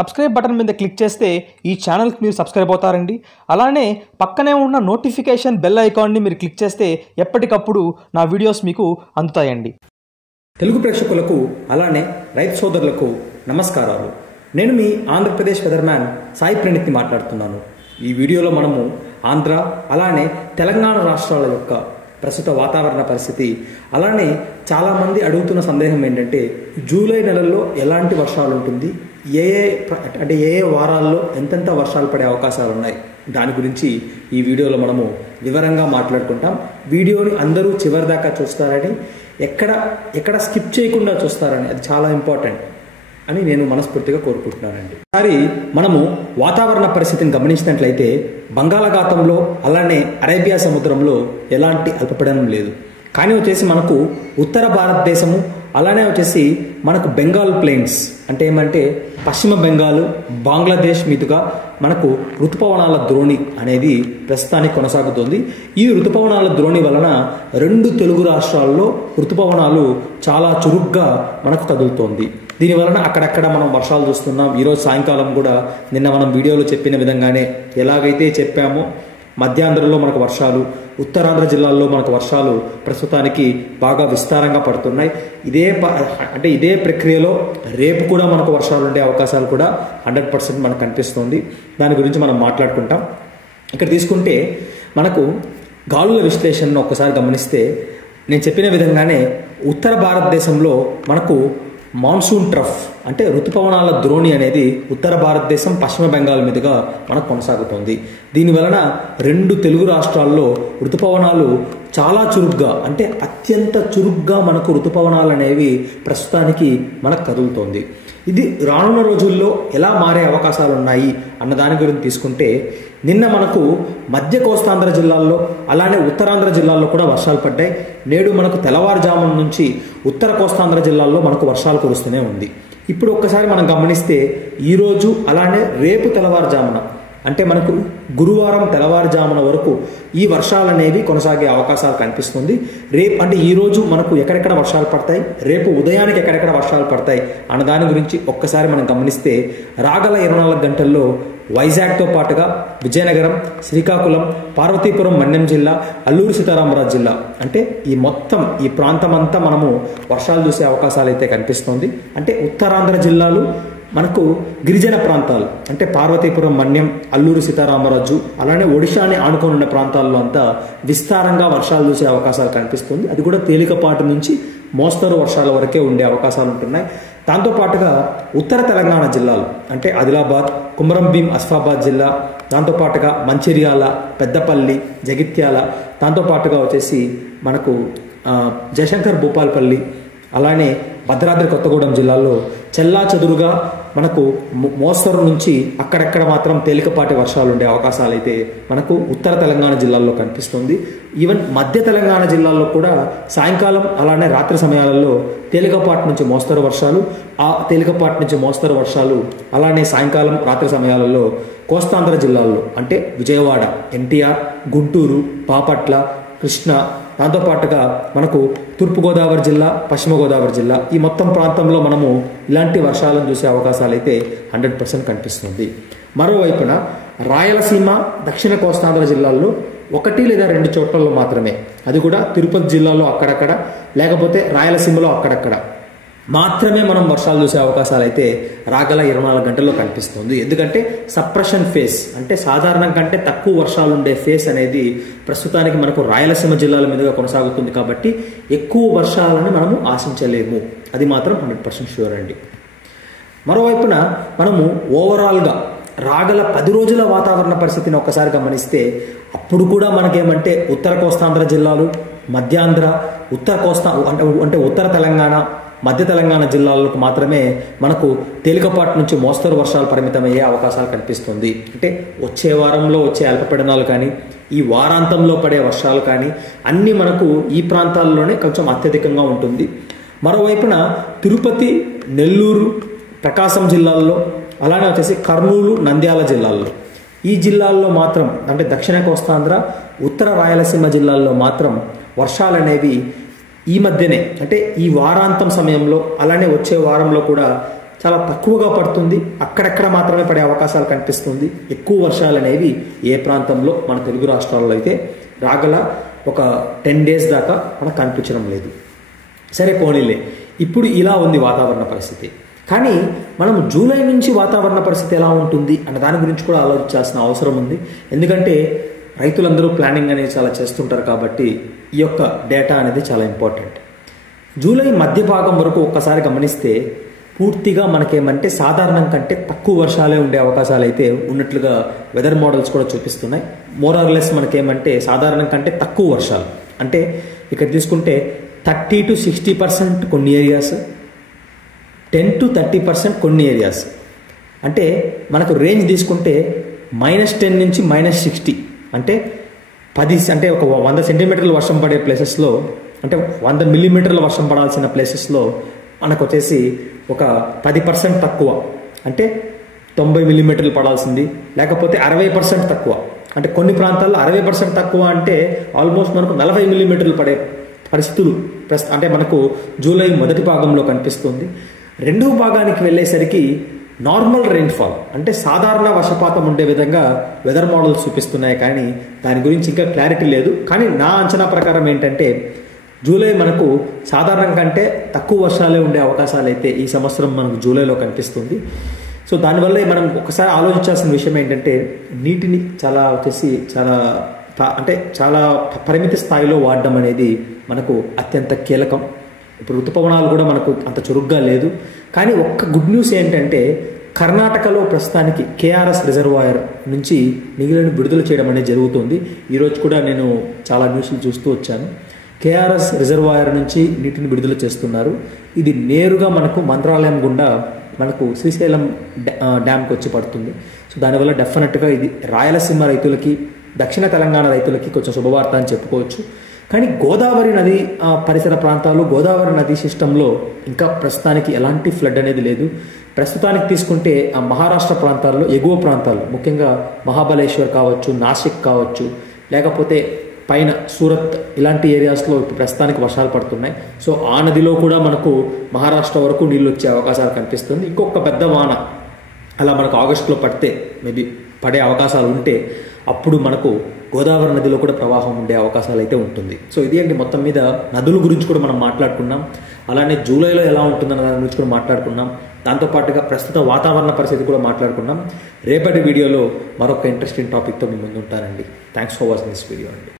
Subscribe button మీద click చేస్తే ఈ ఛానల్కి మీరు సబ్స్క్రైబ్ అవుతారండి. అలానే పక్కనే ఉన్న నోటిఫికేషన్ బెల్ ఐకాన్ని మీరు క్లిక్ చేస్తే ఎప్పటికప్పుడు నా వీడియోస్ మీకు అందుతాయండి. తెలుగు ప్రేక్షకులకు అలానే రైతు సోదరులకు నమస్కారాలు. నేను మీ ఆంధ్రప్రదేశ్ వెదర్మ్యాన్ సాయి ప్రణీత్ని మాట్లాడుతున్నాను. ఈ వీడియోలో మనము ఆంధ్ర అలానే తెలంగాణ రాష్ట్రాల యొక్క ప్రస్తుత వాతావరణ పరిస్థితి, అలానే చాలామంది అడుగుతున్న సందేహం ఏంటంటే జూలై నెలల్లో ఎలాంటి వర్షాలు ఉంటుంది, ఏ ఏ వారాల్లో ఎంతెంత వర్షాలు పడే అవకాశాలు ఉన్నాయి, దాని గురించి ఈ వీడియోలో మనము వివరంగా మాట్లాడుకుంటాం. వీడియోని అందరూ చివరి దాకా చూస్తారని, ఎక్కడ స్కిప్ చేయకుండా చూస్తారని, అది చాలా ఇంపార్టెంట్ అని నేను మనస్ఫూర్తిగా కోరుకుంటున్నానండి. ఒకసారి మనము వాతావరణ పరిస్థితిని గమనించినట్లయితే బంగాళాఖాతంలో అలానే అరేబియా సముద్రంలో ఎలాంటి అల్పపీడనం లేదు. కానీ వచ్చేసి మనకు ఉత్తర భారతదేశము అలానే వచ్చేసి మనకు బెంగాల్ ప్లెయిన్స్ అంటే ఏమంటే పశ్చిమ బెంగాల్, బంగ్లాదేశ్ మీదుగా మనకు ఋతుపవనాల ద్రోణి అనేది ప్రస్తుతానికి కొనసాగుతుంది. ఈ ఋతుపవనాల ద్రోణి వలన రెండు తెలుగు రాష్ట్రాల్లో ఋతుపవనాలు చాలా చురుగ్గా మనకు కదులుతోంది. దీని వలన అక్కడక్కడ మనం వర్షాలు చూస్తున్నాం. ఈరోజు సాయంకాలం కూడా నిన్న మనం వీడియోలో చెప్పిన విధంగానే ఎలాగైతే చెప్పామో మధ్యాంధ్రలో మనకు వర్షాలు, ఉత్తరాంధ్ర మనకు వర్షాలు ప్రస్తుతానికి బాగా విస్తారంగా పడుతున్నాయి. ఇదే ప్రక్రియలో రేపు కూడా మనకు వర్షాలు ఉండే అవకాశాలు కూడా 100% మనకు కనిపిస్తుంది. దాని గురించి మనం మాట్లాడుకుంటాం. ఇక్కడ తీసుకుంటే మనకు గాలుల విశ్లేషణను ఒక్కసారి గమనిస్తే నేను చెప్పిన విధంగానే ఉత్తర భారతదేశంలో మనకు మాన్సూన్ ట్రఫ్ అంటే ఋతుపవనాల ద్రోణి అనేది ఉత్తర భారతదేశం పశ్చిమ బెంగాల్ మీదుగా మనకు కొనసాగుతుంది. దీనివలన రెండు తెలుగు రాష్ట్రాల్లో ఋతుపవనాలు చాలా చురుగ్గా అంటే అత్యంత చురుగ్గా మనకు ఋతుపవనాలు అనేవి ప్రస్తుతానికి మనకు కదులుతోంది. ఇది రానున్న రోజుల్లో ఎలా మారే అవకాశాలు ఉన్నాయి అన్న దాని గురించి తీసుకుంటే నిన్న మనకు మధ్య కోస్తాంధ్ర జిల్లాల్లో అలానే ఉత్తరాంధ్ర జిల్లాల్లో కూడా వర్షాలు పడ్డాయి. నేడు మనకు తెల్లవారుజామున నుంచి ఉత్తర కోస్తాంధ్ర జిల్లాల్లో మనకు వర్షాలు కురుస్తూనే ఉంది. ఇప్పుడు ఒక్కసారి మనం గమనిస్తే ఈరోజు అలానే రేపు తెల్లవారుజామున అంటే మనకు గురువారం తెల్లవారుజామున వరకు ఈ వర్షాలు అనేవి కొనసాగే అవకాశాలు కనిపిస్తుంది. రేపు అంటే ఈరోజు మనకు ఎక్కడెక్కడ వర్షాలు పడతాయి, రేపు ఉదయానికి ఎక్కడెక్కడ వర్షాలు పడతాయి అన్న దాని గురించి ఒక్కసారి మనం గమనిస్తే రాగల 24 గంటల్లో వైజాగ్తో పాటుగా విజయనగరం, శ్రీకాకుళం, పార్వతీపురం మన్యం జిల్లా, అల్లూరు సీతారామరాజు జిల్లా అంటే ఈ ప్రాంతం అంతా మనము వర్షాలు చూసే అవకాశాలు అయితే కనిపిస్తుంది. అంటే ఉత్తరాంధ్ర జిల్లాలు మనకు గిరిజన ప్రాంతాలు అంటే పార్వతీపురం మన్యం, అల్లూరు సీతారామరాజు అలానే ఒడిశాని ఆనుకొని ఉన్న ప్రాంతాల్లో అంతా విస్తారంగా వర్షాలు చూసే అవకాశాలు కనిపిస్తుంది. అది కూడా తేలికపాటి నుంచి మోస్తరు వర్షాల వరకే ఉండే అవకాశాలు ఉంటున్నాయి. దాంతోపాటుగా ఉత్తర తెలంగాణ జిల్లాలు అంటే ఆదిలాబాద్, కుమరంభీం, ఆసిఫాబాద్ జిల్లా, దాంతోపాటుగా మంచిర్యాల, పెద్దపల్లి, జగిత్యాల, దాంతోపాటుగా వచ్చేసి మనకు జయశంకర్ భూపాలపల్లి అలానే భద్రాద్రి కొత్తగూడెం జిల్లాల్లో చెల్లా చెదురుగా మనకు మోస్తరు నుంచి అక్కడక్కడ మాత్రం తేలికపాటి వర్షాలు ఉండే అవకాశాలు అయితే మనకు ఉత్తర తెలంగాణ జిల్లాల్లో కనిపిస్తుంది. ఈవెన్ మధ్య తెలంగాణ జిల్లాల్లో కూడా సాయంకాలం అలానే రాత్రి సమయాలలో తేలికపాటి నుంచి మోస్తరు వర్షాలు, ఆ తేలికపాటి నుంచి మోస్తరు వర్షాలు అలానే సాయంకాలం రాత్రి సమయాలలో కోస్తాంధ్ర జిల్లాల్లో అంటే విజయవాడ, ఎన్టీఆర్, గుంటూరు, బాపట్ల, కృష్ణ, దాంతోపాటుగా మనకు తూర్పుగోదావరి జిల్లా, పశ్చిమ గోదావరి జిల్లా ఈ మొత్తం ప్రాంతంలో మనము ఇలాంటి వర్షాలను చూసే అవకాశాలు అయితే 100% కనిపిస్తుంది. మరోవైపున రాయలసీమ, దక్షిణ కోస్తాంధ్ర జిల్లాల్లో 1 లేదా 2 చోట్లలో మాత్రమే, అది కూడా తిరుపతి జిల్లాలో అక్కడక్కడ లేకపోతే రాయలసీమలో అక్కడక్కడ మాత్రమే మనం వర్షాలు చూసే అవకాశాలు అయితే రాగల 24 గంటల్లో కనిపిస్తుంది. ఎందుకంటే సప్రెషన్ ఫేస్ అంటే సాధారణం కంటే తక్కువ వర్షాలు ఉండే ఫేస్ అనేది ప్రస్తుతానికి మనకు రాయలసీమ జిల్లాల మీదుగా కొనసాగుతుంది. కాబట్టి ఎక్కువ వర్షాలను మనము ఆశించలేము, అది మాత్రం 100% షూర్ అండి. మరోవైపున మనము ఓవరాల్గా రాగల 10 రోజుల వాతావరణ పరిస్థితిని ఒక్కసారి గమనిస్తే అప్పుడు కూడా మనకేమంటే ఉత్తర కోస్తాంధ్ర జిల్లాలు, మధ్యాంధ్ర, ఉత్తర తెలంగాణ, మధ్య తెలంగాణ జిల్లాలకు మాత్రమే మనకు తేలికపాటి నుంచి మోస్తరు వర్షాలు పరిమితమయ్యే అవకాశాలు కనిపిస్తుంది. అంటే వచ్చే వారంలో వచ్చే అల్పపీడనాలు కానీ ఈ వారాంతంలో పడే వర్షాలు కానీ అన్నీ మనకు ఈ ప్రాంతాల్లోనే కొంచెం అత్యధికంగా ఉంటుంది. మరోవైపున తిరుపతి, నెల్లూరు, ప్రకాశం జిల్లాల్లో అలానే వచ్చేసి కర్నూలు, నంద్యాల జిల్లాల్లో ఈ జిల్లాల్లో మాత్రం అంటే దక్షిణ కోస్తాంధ్ర, ఉత్తర రాయలసీమ జిల్లాల్లో మాత్రం వర్షాలు అనేవి ఈ మధ్యనే అంటే ఈ వారాంతం సమయంలో అలానే వచ్చే వారంలో కూడా చాలా తక్కువగా పడుతుంది, అక్కడక్కడ మాత్రమే పడే అవకాశాలు కనిపిస్తుంది. ఎక్కువ వర్షాలు అనేవి ఏ ప్రాంతంలో మన తెలుగు రాష్ట్రాల్లో అయితే రాగల ఒక 10 days దాకా మనకు కనిపించడం లేదు. సరే పోనీలే, ఇప్పుడు ఇలా ఉంది వాతావరణ పరిస్థితి. కానీ మనం జూలై నుంచి వాతావరణ పరిస్థితి ఎలా ఉంటుంది అన్న దాని గురించి కూడా ఆలోచించాల్సిన అవసరం ఉంది. ఎందుకంటే రైతులందరూ ప్లానింగ్ అనేది చాలా చేస్తుంటారు కాబట్టి ఈ యొక్క డేటా అనేది చాలా ఇంపార్టెంట్. జూలై మధ్య భాగం వరకు ఒక్కసారి గమనిస్తే పూర్తిగా మనకేమంటే సాధారణం కంటే తక్కువ వర్షాలే ఉండే అవకాశాలు అయితే ఉన్నట్లుగా వెదర్ మోడల్స్ కూడా చూపిస్తున్నాయి. మోర్ ఆర్ లెస్ మనకేమంటే సాధారణం కంటే తక్కువ వర్షాలు అంటే ఇక్కడ తీసుకుంటే 30 to 60% కొన్ని ఏరియాస్, 10 to 30% కొన్ని ఏరియాస్. అంటే మనకు రేంజ్ తీసుకుంటే -10 నుంచి -60 అంటే 10 అంటే ఒక 100 సెంటీమీటర్ల వర్షం పడే ప్లేసెస్లో అంటే 100 మిల్లీమీటర్ల వర్షం పడాల్సిన ప్లేసెస్లో మనకు వచ్చేసి ఒక 10% తక్కువ అంటే 90 మిల్లీమీటర్లు పడాల్సింది, లేకపోతే 60% తక్కువ అంటే కొన్ని ప్రాంతాల్లో 60% తక్కువ అంటే ఆల్మోస్ట్ మనకు 40 మిల్లీమీటర్లు పడే పరిస్థితులు అంటే మనకు జూలై మొదటి భాగంలో కనిపిస్తుంది. రెండవ భాగానికి వెళ్ళేసరికి నార్మల్ రెయిన్ఫాల్ అంటే సాధారణ వర్షపాతం ఉండే విధంగా వెదర్ మోడల్స్ చూపిస్తున్నాయి. కానీ దాని గురించి ఇంకా క్లారిటీ లేదు. కానీ నా అంచనా ప్రకారం ఏంటంటే జూలై మనకు సాధారణం కంటే తక్కువ వర్షాలే ఉండే అవకాశాలు అయితే ఈ సంవత్సరం మనకు జూలైలో కనిపిస్తుంది. సో దానివల్ల మనం ఒకసారి ఆలోచించాల్సిన విషయం ఏంటంటే నీటిని చాలా పరిమిత స్థాయిలో వాడడం అనేది మనకు అత్యంత కీలకం. ఇప్పుడు ఋతుపవనాలు కూడా మనకు అంత చురుగ్గా లేదు. కానీ ఒక్క గుడ్ న్యూస్ ఏంటంటే కర్ణాటకలో ప్రస్తుతానికి కేఆర్ఎస్ రిజర్వాయర్ నుంచి నీళ్ళను విడుదల చేయడం అనేది జరుగుతుంది. ఈరోజు కూడా నేను చాలా న్యూస్లు చూస్తూ వచ్చాను. కేఆర్ఎస్ రిజర్వాయర్ నుంచి నీటిని విడుదల చేస్తున్నారు. ఇది నేరుగా మనకు మంత్రాలయం గుండా మనకు శ్రీశైలం డ్యామ్కి వచ్చి పడుతుంది. సో దానివల్ల డెఫినెట్గా ఇది రాయలసీమ రైతులకి, దక్షిణ తెలంగాణ రైతులకి కొంచెం శుభవార్త అని చెప్పుకోవచ్చు. కానీ గోదావరి నది పరిసర ప్రాంతాలు, గోదావరి నది సిస్టంలో ఇంకా ప్రస్తుతానికి ఎలాంటి ఫ్లడ్ అనేది లేదు. ప్రస్తుతానికి తీసుకుంటే ఆ మహారాష్ట్ర ప్రాంతాల్లో ఎగువ ప్రాంతాలు ముఖ్యంగా మహాబలేశ్వర్ కావచ్చు, నాసిక్ కావచ్చు, లేకపోతే పైన సూరత్ ఇలాంటి ఏరియాస్లో ఇప్పుడు ప్రస్తుతానికి వర్షాలు పడుతున్నాయి. సో ఆ నదిలో కూడా మనకు మహారాష్ట్ర వరకు నీళ్ళు వచ్చే అవకాశాలు కనిపిస్తుంది. ఇంకొక పెద్ద వాన అలా మనకు ఆగస్టులో మేబీ పడే అవకాశాలు ఉంటే అప్పుడు మనకు గోదావరి నదిలో కూడా ప్రవాహం ఉండే అవకాశాలు అయితే ఉంటుంది. సో ఇది అండి మొత్తం మీద నదుల గురించి కూడా మనం మాట్లాడుకున్నాం. అలానే జూలైలో ఎలా ఉంటుందన్న దాని గురించి కూడా మాట్లాడుకున్నాం. దాంతోపాటుగా ప్రస్తుత వాతావరణ పరిస్థితి కూడా మాట్లాడుకున్నాం. రేపటి వీడియోలో మరొక ఇంట్రెస్టింగ్ టాపిక్తో మీ ముందు ఉంటానండి. Thanks for watching this video అండి.